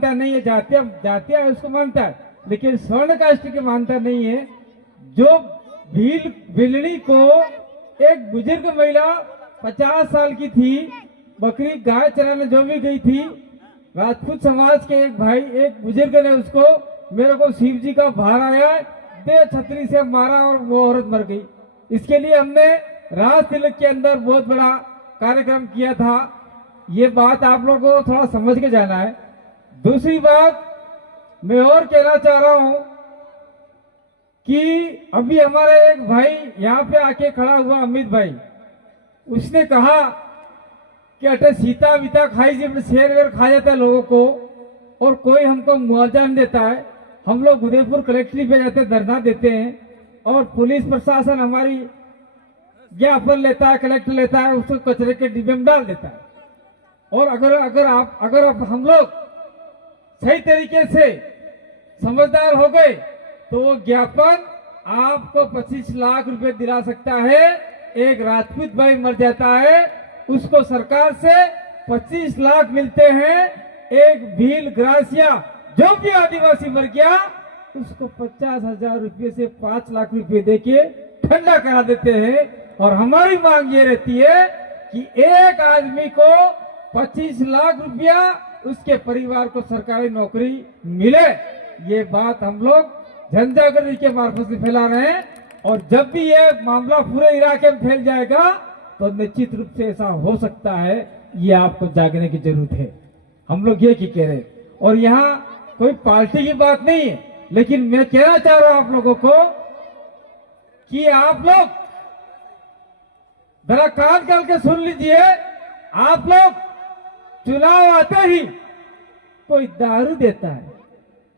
मानता नहीं है, जातिया जातिया उसको मानता है, लेकिन स्वर्ण कास्ट की मानता नहीं है। जो भील बिलनी को एक बुजुर्ग महिला 50 साल की थी, बकरी गाय चराने जो भी गई थी, राजपूत समाज के एक भाई एक बुजुर्ग ने उसको, मेरे को शिव जी का भार आया, दे छतरी से मारा और वो औरत मर गई। इसके लिए हमने राज तिलक के अंदर बहुत बड़ा कार्यक्रम किया था। ये बात आप लोगों को थोड़ा समझ के जाना है। दूसरी बात मैं और कहना चाह रहा हूं कि अभी हमारे एक भाई यहाँ पे आके खड़ा हुआ, अमित भाई, उसने कहा कि अटे सीता वीता खाई जी, अपने शेर वेर खा जाता है लोगों को और कोई हमको मुआवजा नहीं देता है। हम लोग उदयपुर कलेक्ट्रेट पे जाते हैं, धरना देते हैं और पुलिस प्रशासन हमारी ज्ञापन लेता है, कलेक्टर लेता है, उसको कचरे के डिब्बे में डाल देता है। और अगर हम लोग सही तरीके से समझदार हो गए तो वो ज्ञापन आपको 25 लाख रुपए दिला सकता है। एक राजपूत भाई मर जाता है, उसको सरकार से 25 लाख मिलते हैं। एक भील ग्रासिया जो भी आदिवासी मर गया उसको 50,000 रुपये से 5 लाख रुपए देके ठंडा करा देते हैं। और हमारी मांग ये रहती है कि एक आदमी को 25 लाख रुपया उसके परिवार को सरकारी नौकरी मिले। ये बात हम लोग जन जागृति के मार्फत से फैला रहे हैं और जब भी ये मामला पूरे इलाके में फैल जाएगा तो निश्चित रूप से ऐसा हो सकता है। ये आपको जागने की जरूरत है। हम लोग ये कह रहे हैं और यहाँ कोई पार्टी की बात नहीं है, लेकिन मैं कहना चाह रहा हूं आप लोगों को कि आप लोग जरा कान खोल के सुन लीजिए। आप लोग चुनाव आते ही कोई दारू देता है,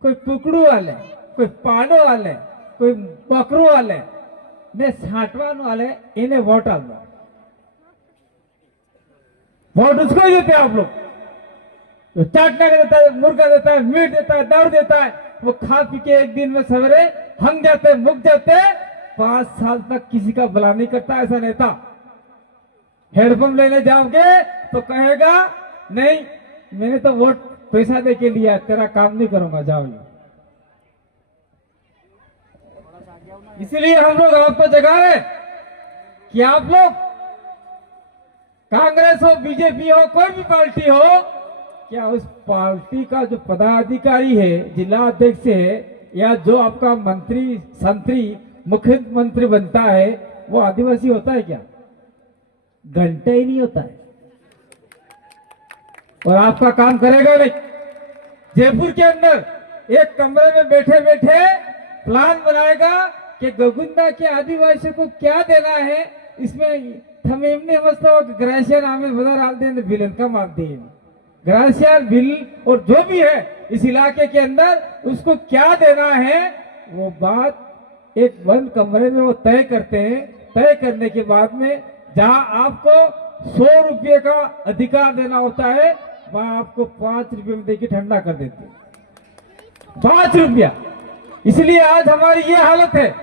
कोई पुकड़ू वाले, कोई पाड़ो वाले, कोई बकरू वाले ने साठवान वाले, इन्हें वोट डाल दो। वोट उसको ही देते हैं आप लोग। तो चाटना का देता है, मुर्गा देता है, मीट देता है, दारू देता है, वो खा पी के एक दिन में सवेरे हंग जाते, मुक जाते, 5 साल तक किसी का भला नहीं करता ऐसा नेता। हेडपंप लेने जाओगे तो कहेगा नहीं मैंने तो वोट पैसा दे के लिया, तेरा काम नहीं करूंगा, जाओ। इसलिए हम लोग आपको जगा रहे कि आप लोग कांग्रेस हो, बीजेपी हो, कोई भी पार्टी हो, क्या उस पार्टी का जो पदाधिकारी है, जिला अध्यक्ष है या जो आपका मंत्री संतरी मुख्यमंत्री बनता है वो आदिवासी होता है क्या? घंटे ही नहीं होता है और आपका काम करेगा नहीं। जयपुर के अंदर एक कमरे में बैठे बैठे प्लान बनाएगा कि गोविंदा के आदिवासियों को क्या देना है। इसमें हम एमने समझता हो कि ग्रासियर हमें बदर डाल दें बिलन का मानते हैं। ग्रासियर बिल और जो भी है इस इलाके के अंदर उसको क्या देना है वो बात एक बंद कमरे में वो तय करते हैं। तय करने के बाद में जहां आपको 100 रुपये का अधिकार देना होता है वहां आपको 5 रुपये में देके ठंडा कर देते हैं। 5 रुपया। इसलिए आज हमारी ये हालत है।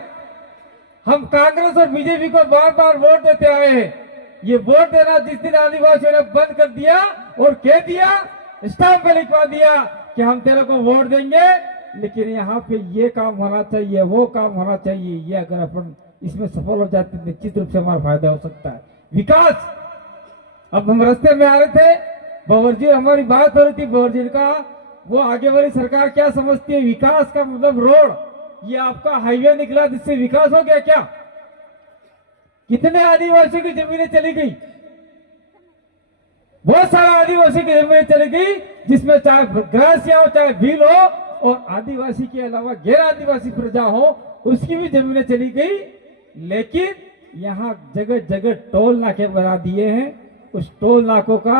हम कांग्रेस और बीजेपी को बार बार वोट देते आए हैं। ये वोट देना जिस दिन आदिवासियों ने बंद कर दिया और कह दिया, स्टाम्प पे लिखवा दिया कि हम तेरे को वोट देंगे, लेकिन यहाँ पे ये काम होना चाहिए, वो काम होना चाहिए, ये अगर अपन इसमें सफल हो जाते हैं निश्चित रूप से हमारा फायदा हो सकता है। विकास, अब हम रास्ते में आ रहे थे, बवर्जी हमारी बात हो रही थी, बवर्जी का वो आगे वाली सरकार क्या समझती है विकास का मतलब रोड, ये आपका हाईवे निकला जिससे विकास हो गया क्या? कितने आदिवासियों की जमीनें चली गई? बहुत सारा आदिवासी की जमीनें चली गई जिसमें चाहे ग्रासिया हो चाहे भील हो और आदिवासी के अलावा गैर आदिवासी प्रजा हो उसकी भी जमीनें चली गई। लेकिन यहाँ जगह जगह टोल नाके बना दिए हैं। उस टोल नाकों का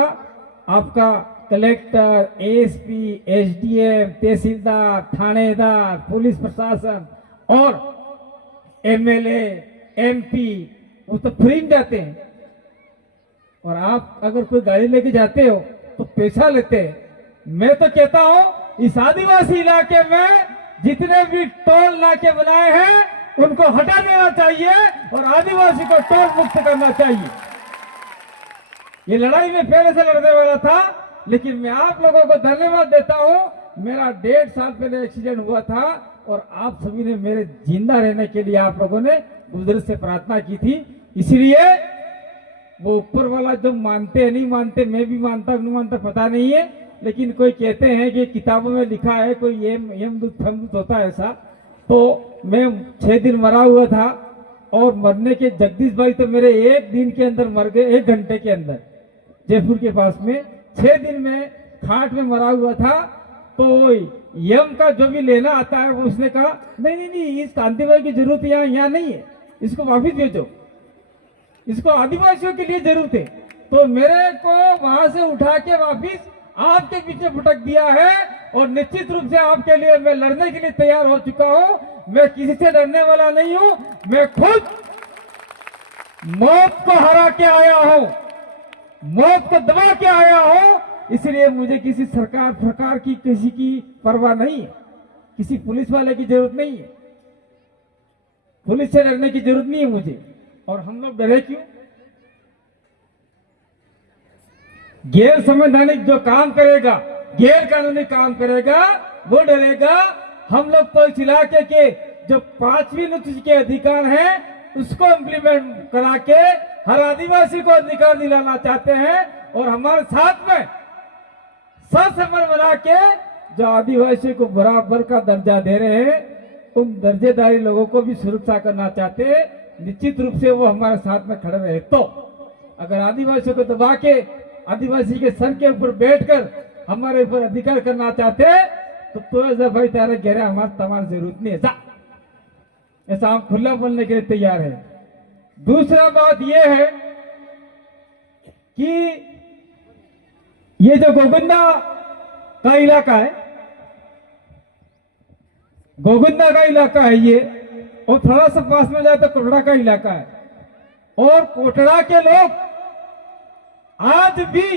आपका कलेक्टर, एसपी, एसडीएम, तहसीलदार, थानेदार, पुलिस प्रशासन और एमएलए, एमपी वो तो फ्री में जाते हैं और आप अगर कोई गाड़ी लेके जाते हो तो पैसा लेते हैं। मैं तो कहता हूं इस आदिवासी इलाके में जितने भी टोल नाके बनाए हैं उनको हटा देना चाहिए और आदिवासी को टोल मुक्त करना चाहिए। ये लड़ाई में पहले से लड़ने वाला था, लेकिन मैं आप लोगों को धन्यवाद देता हूँ। मेरा 1.5 साल पहले एक्सीडेंट हुआ था और आप सभी ने मेरे जिंदा रहने के लिए आप लोगों ने गुजर से प्रार्थना की थी। इसलिए वो ऊपर वाला जो मानते हैं नहीं मानते, मैं भी मानता नहीं मानता पता नहीं है, लेकिन कोई कहते हैं कि किताबों में लिखा है कोई यमदूत फमदूत होता है ऐसा। तो मैं 6 दिन मरा हुआ था और मरने के जगदीश भाई तो मेरे 1 दिन के अंदर मर गए, 1 घंटे के अंदर जयपुर के पास में। 6 दिन में खाट में मरा हुआ था। तो यम का जो भी लेना आता है वो उसने कहा नहीं नहीं नहीं, इस कांति भाई की जरूरत यहाँ नहीं है, इसको वापिस भेजो, इसको आदिवासियों के लिए जरूरत है। तो मेरे को वहां से उठा के वापिस आपके पीछे भटक दिया है और निश्चित रूप से आपके लिए मैं लड़ने के लिए तैयार हो चुका हूं। मैं किसी से डरने वाला नहीं हूं, मैं खुद मौत को हरा के आया हूं, मौत को दबा के आया हूं। इसलिए मुझे किसी सरकार की किसी की परवाह नहीं है, किसी पुलिस वाले की जरूरत नहीं है, पुलिस से डरने की जरूरत नहीं है मुझे। और हम लोग डरे क्यों? गैर संवैधानिक जो काम करेगा, गैर कानूनी काम करेगा वो डरेगा। हम लोग तो इस इलाके के जो 5वीं अनुसूची के अधिकार हैं उसको इम्प्लीमेंट करा के हर आदिवासी को अधिकार दिलाना चाहते हैं और हमारे साथ में सहसमर बना के जो आदिवासी को बराबर का दर्जा दे रहे हैं उन दर्जेदारी लोगों को भी सुरक्षा करना चाहते हैं। निश्चित रूप से वो हमारे साथ में खड़े रहे। तो अगर आदिवासियों को दबा के आदिवासी के सर के ऊपर बैठकर हमारे ऊपर अधिकार करना चाहते हैं तो ऐसा भाई तारे घेरे हमारी जरूरत नहीं है, ऐसा हम खुला बोलने के लिए तैयार है। दूसरा बात यह है कि ये जो गोगुंदा का इलाका है, गोगुंदा का इलाका है ये, और थोड़ा सा पास में जाए तो कोटड़ा का इलाका है। और कोटड़ा के लोग आज भी